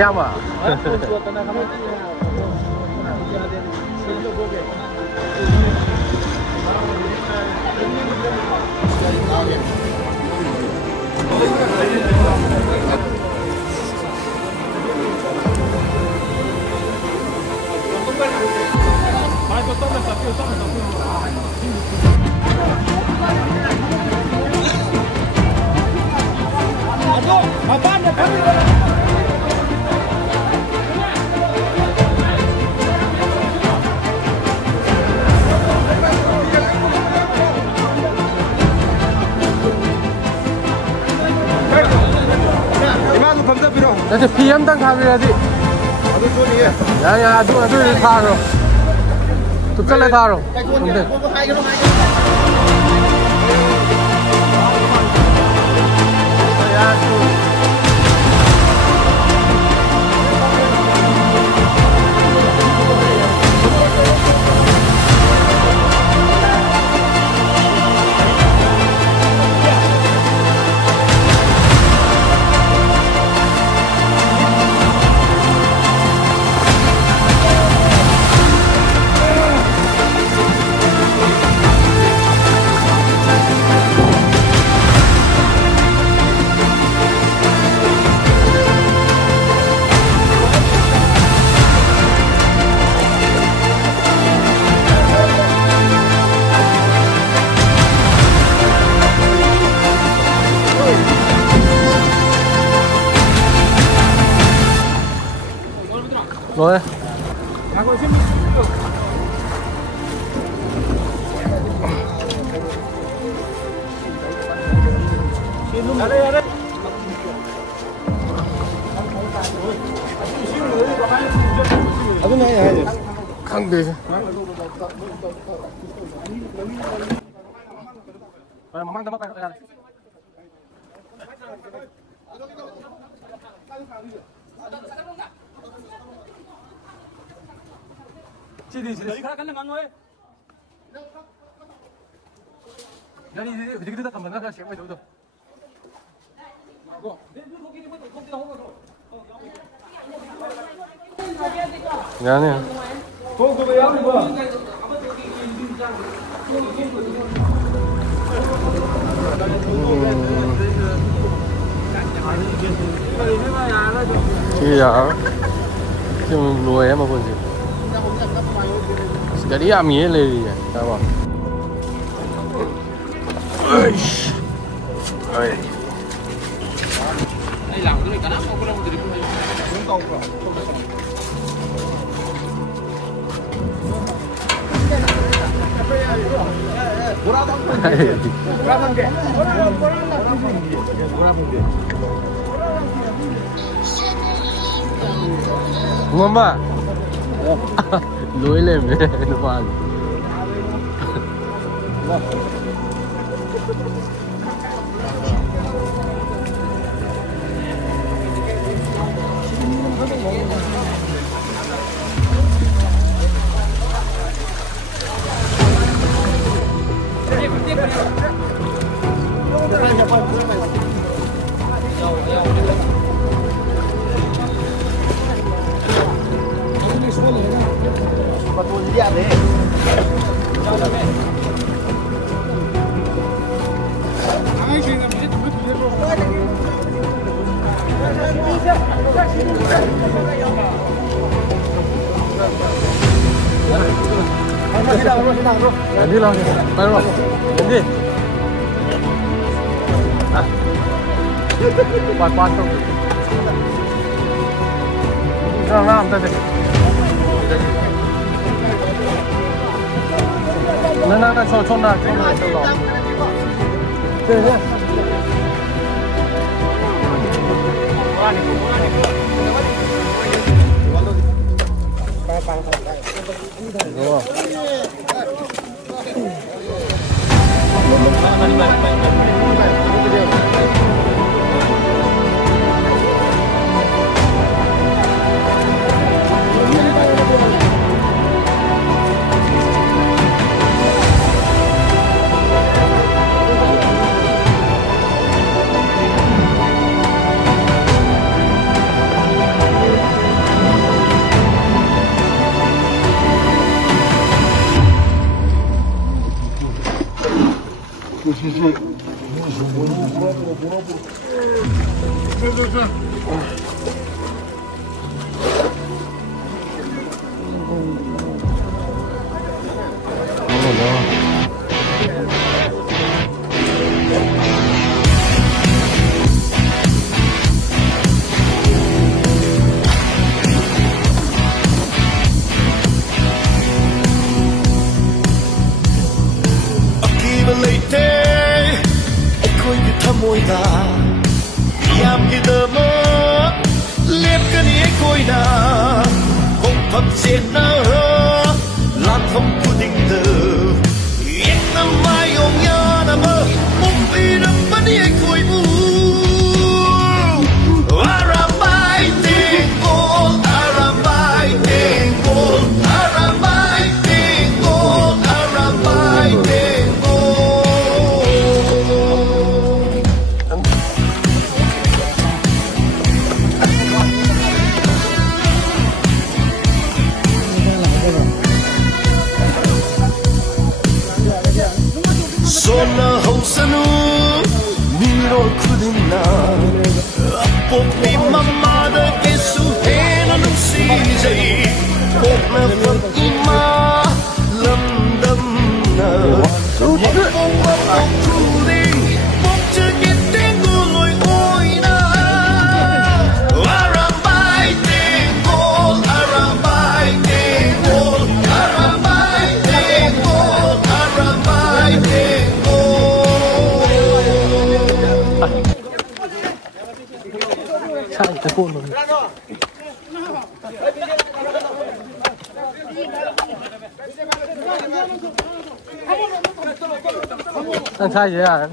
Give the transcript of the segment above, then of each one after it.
ရမှာ那是 PM 灯开的的，呀，都他了，都这来他了，对不对？rồi khăn đi mang tấm bắp này chị đi đấy khá cắn ngon thôi đi cái thứ cầm nó ra xéo vậy thôi dạ nè chị à chứ lùi em mà buồn gì jadi ambil lagi ya, tahu? Ngomba. Lôi lên đấy, nó khoan. Lihat deh. Nanti lah, baru nanti. Pas tu. Ram tadi. Nah, cocok nak. môi ta yam ki the mo lep ka ni koi na hong pham chen na lam thom pu ding de yek na mai ong ya na mo mong pi na pa ni koi bu arabai ting all arabai ting all arabai ting all arabai ting Sona hosanu miro kudina pop ni mama da kesu hena nu si jai pop na fam ima lam dam na pop churi pop chage tengo loi oi na arabai tengo arabai tengo arabai tengo arabai tengo Sai ta cuộn rồi. Đang sai gì à?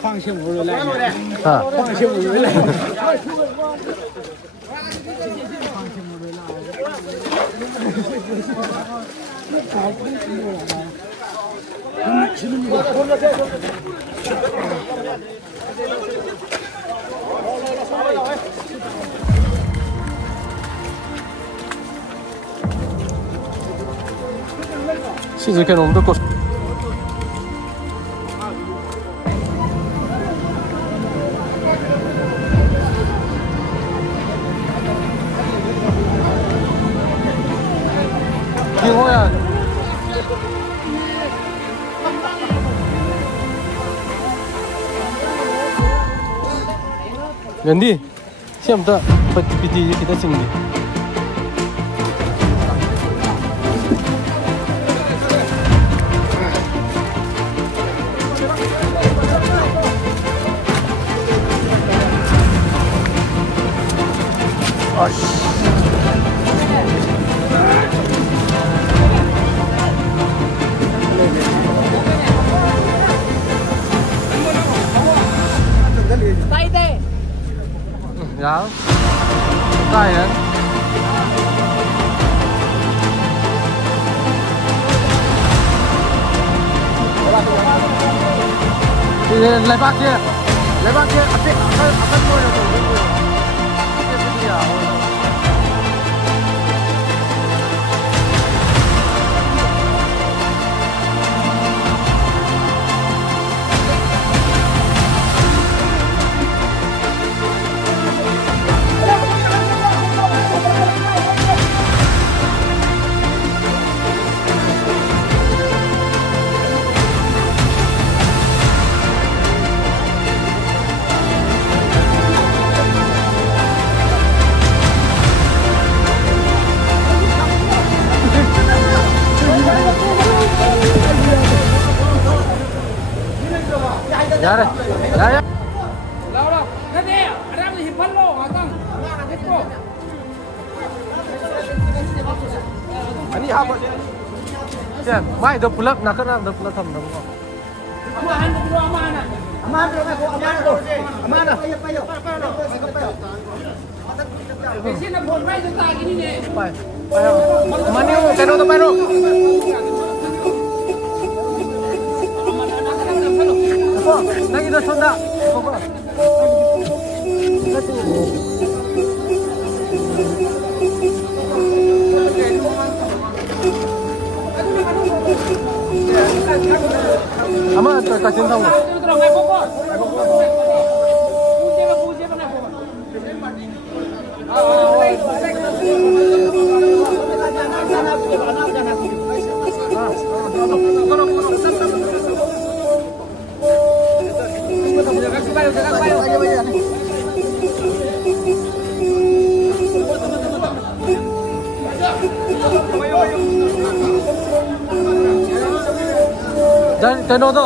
放心无来，啊，放心无来。静けのどこ日本やGandhi, siap tak PT kita sini? Ja, daar hè. Lấy bác kia, akan ngồi rồi. Ya deh, ya. Laura, nanti ada yang disimpan lo, matang, mana gitu? hapa. Ya, mai do pulap nak kena do pulap tham dong. Aman tu aman. Aman tu aman tu. Aman dah. Mesin nak buat mai tentang ini ni. Pai. Mana ni? Kano tu baru. Apa? Lagi dah sonda. Apa? Ama kasih tahu. Dan keno tu,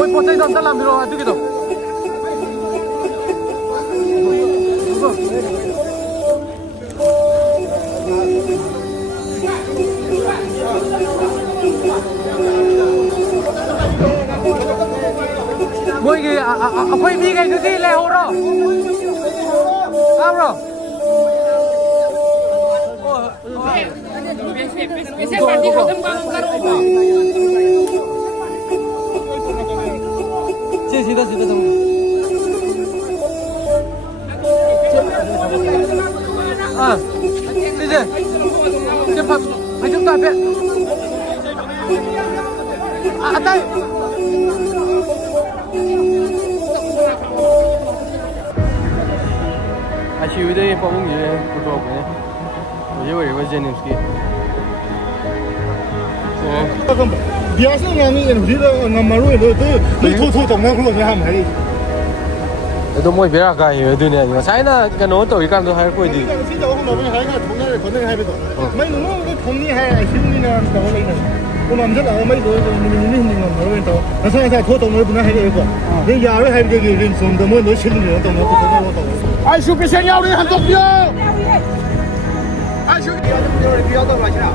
kau potong itu dalam biro itu gitu. Moi cái, apa ini cái cái leo rồi, apa? Biasa parti khatam karo. Sida tunggu. Sida. Cepat, macam tu apa? Atai. Asyik udah yang pawang je, foto apa ni? Macam jenis ni. biasa ngani yang dia ngamaru itu tu tengah keluar ni ham hari. Itu mau biar agak ya itu ni. Saya nak kan orang tu ikan tu hari kau di. Sini jauh mana pun hari kan thong ni thong ni hari betul. Mai nu nu thong ni hari sini ni jauh lagi ni. 我们这个mai tu ni ngamaru itu. Saya saya thong ni bukan hari itu. Ni ya hari hari ni ni从他们都请你到我不知道我到。俺手边想要的很多票。俺手边要到哪去了？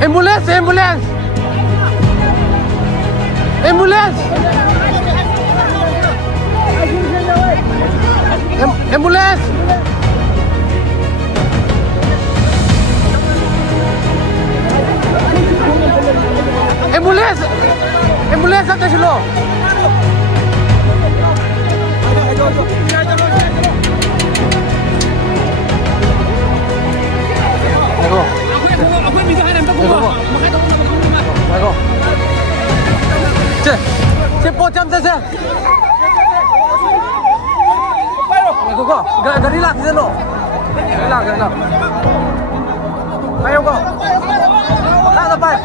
Ambulance, ambulance, ambulance, ambulance. Ambulance! Ambulance atas dulu. Aku bisa ada tempat gua. Makanya aku. Cek pocam saja. Aku kok, enggak relax dulu. Relax. Ayo kok. Tak dapat.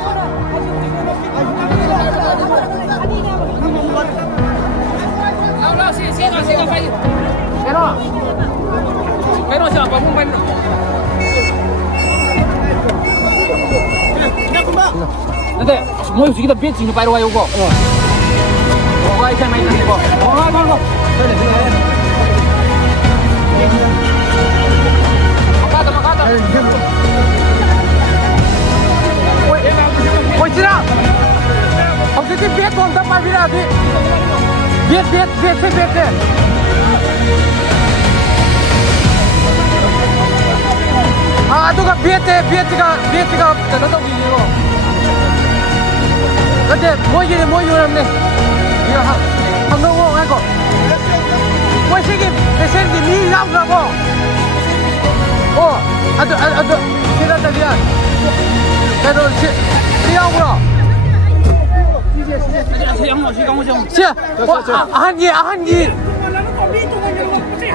Pero siapa pun main. Nanti semua kita biar sini bayar wayu kok. Oh, saya main nanti kok. Oh. Makata. Oi, tira. Ông sẽ biết con ta phải biết đi. Biết. Tu kan biết juga jangan tahu gini kok. Nanti mau yuram ni. Ya, ham nunggu kan kok. Mau sikit, pesen ni lau tak kok. Oh, ada. Kita dah lihat. Pero lihat bro. Ahangi.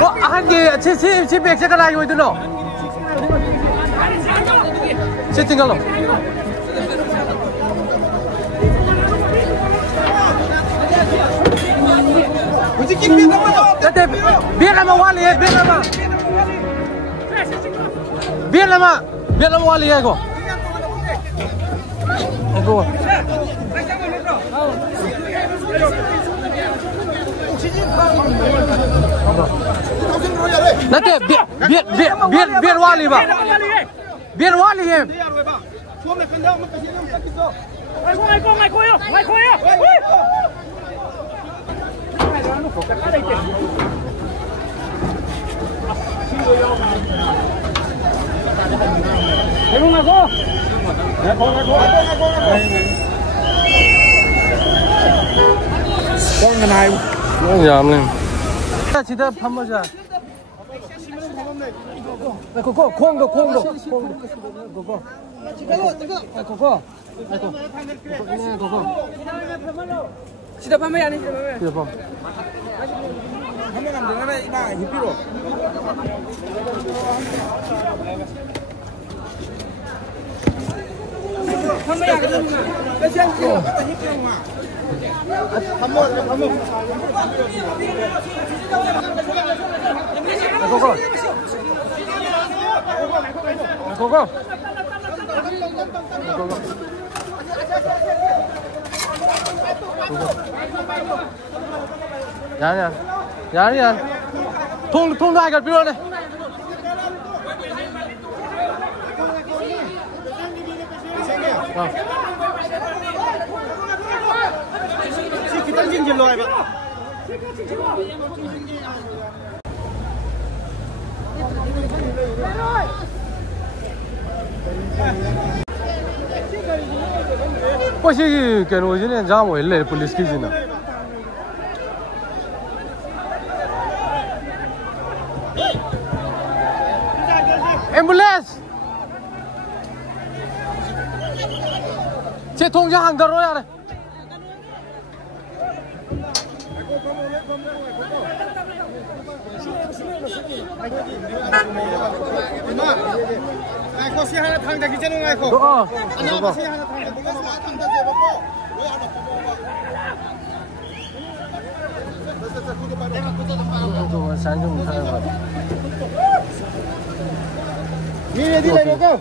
Oh, ahangi. Si beg saya kan layu itu no. Si tinggal lo. Biar lama wali ya, biar lama wali ya kok. 아이고. Nanti biar wali ba. Biar wali em. Ngaiko yo. Belum aku. Con cái này Nó giảm lên. Chỉ ta 밥 먹자. 그거 콩도. 그거. Sudah pamai ani. Iya, Bang. Kamu ngambil mana iba hipiro. Pamai ani. Kasihan sih. Kamu. 그거. 야니야. 통 나이가 필요하네. Kita jinjil loh, Pak. Pasti kan wajibnya jam oleh polis kisah. Ambulance. Cek tong jangan daro ya. Kau sih hanya tang dagi jenung aku. Oh. Anak sih hanya tang dagi jenung aku. Tang dagi apa? Itu sanjung sana. Ini dia lagi kau.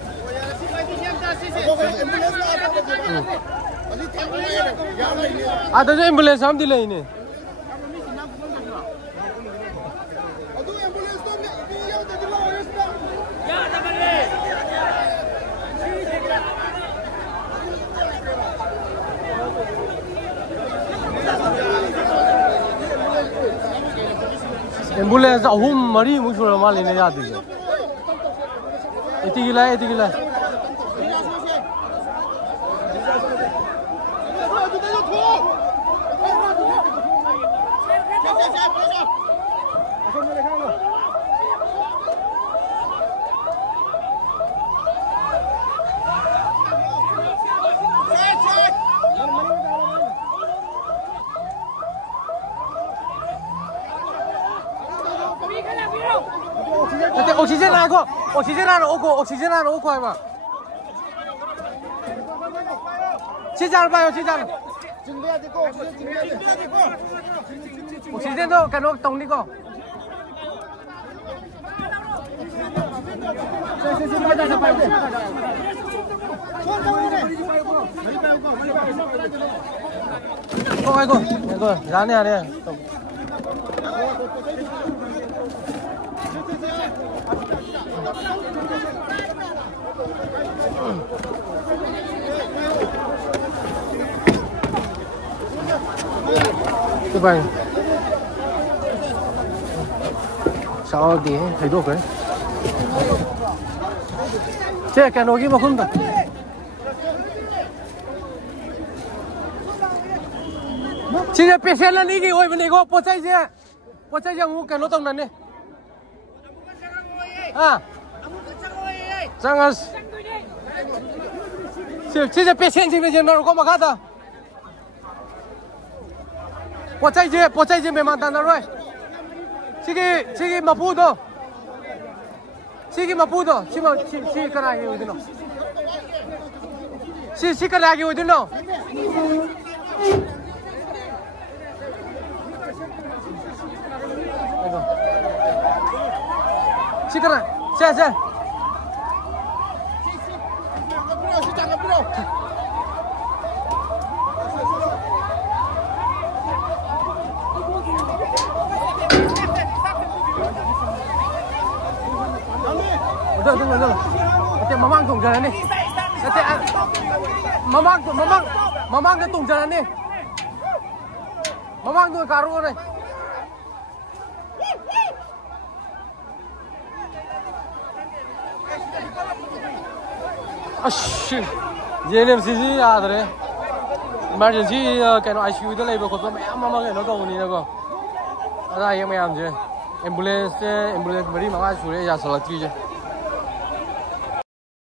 Ada je ambulance am dile ini. Ambulance ahum mari muncul malah ini ada. Itu gila. Nanti oksigen aku apa? Cijar apa? Oksigen tu kan tong ni ko. Ko, jalan ya. Cái bài sao thì thấy được đấy chứ cái nồi kia mà không được chỉ là patient là đi ôi bên này có bớt say ngủ cái nồi tông này à jangan chỉ là patient chỉ là nó có mà khác à bớt say memang tanah rồi Sige mapudo. Sige ka lagi udino. Si ka lagi udino. Si ka na. Siya. Ate mamang tong jalan ni. Ate mamang ke tong jalan ni. Mamang tu karu ni. Ash, JLMCC याद रहे. Emergency cái nó ICU đó lấy vào cột mà cái nó đâu ní đâu. Ada yang macam je. Ambulance beri mama suruh ya salah tu je.